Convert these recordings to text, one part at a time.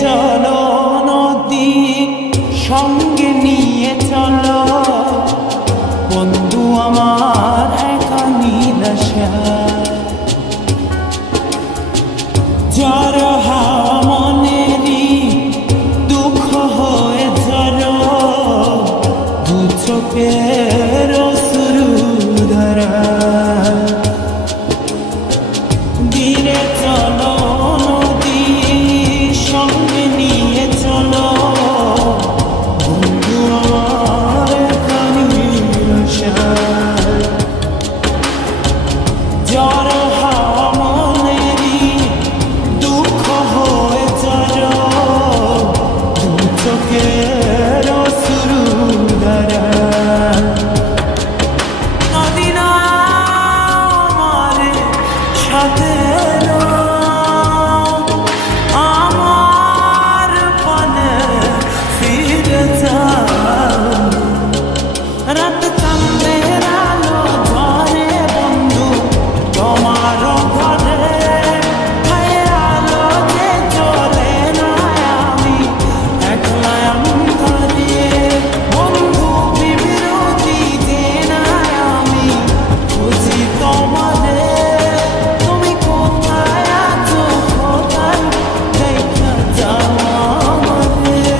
চলো নদী, সঙ্গে নিয়ে চলো বন্ধু আমার একা নিরাশা। ঝড় হাওয়া মনেরই দুঃখ হয়ে ঝড়, দু চোখের অশ্রু ধারা। ধীরে চলো নদী, সঙ্গে নিয়ে চলো বন্ধু আমার একা নিরাশা। ঝড় হাওয়া মনেরই দুঃখ হয়ে ঝড়, দু চোখের অশ্রু ধারা। নদী না আমার সাথে আমার পানে ফিরে যাও। রাত চাঁদের আলো ঝরে বন্ধু তোমার ঘরে, হায় আলো যে জ্বলে না আমি একলা অন্ধকারে। বন্ধু বিরতি যে না আমি খুঁজি তোমারে, তুমি কোথায় আছো কোথায় দেখা যাও আমারে।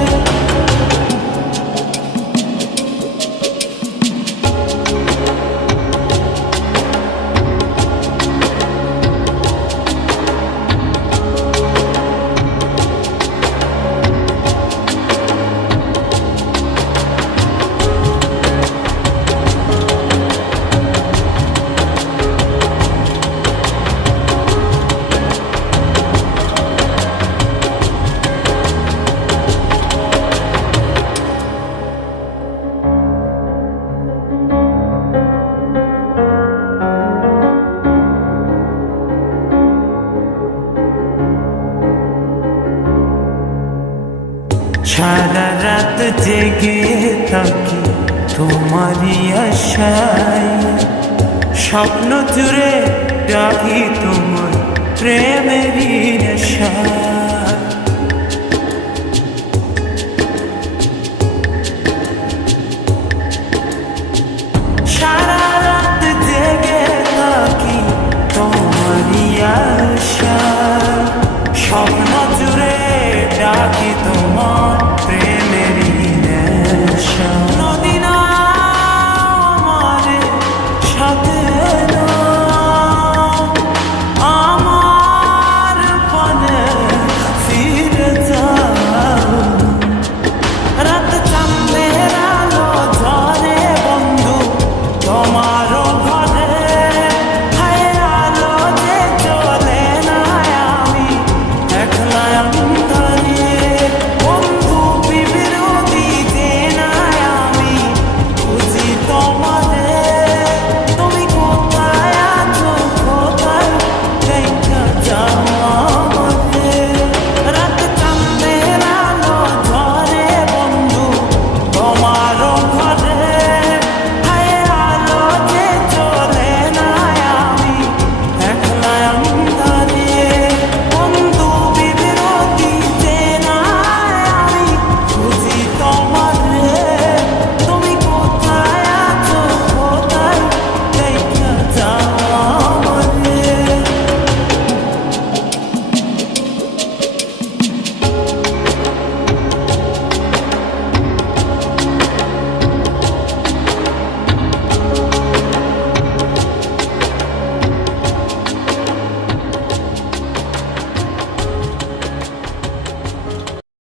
সারা রাত জেগে থাকি তোমারই আশায়, স্বপ্ন জুড়ে ডাকি তোমার প্রেমেরই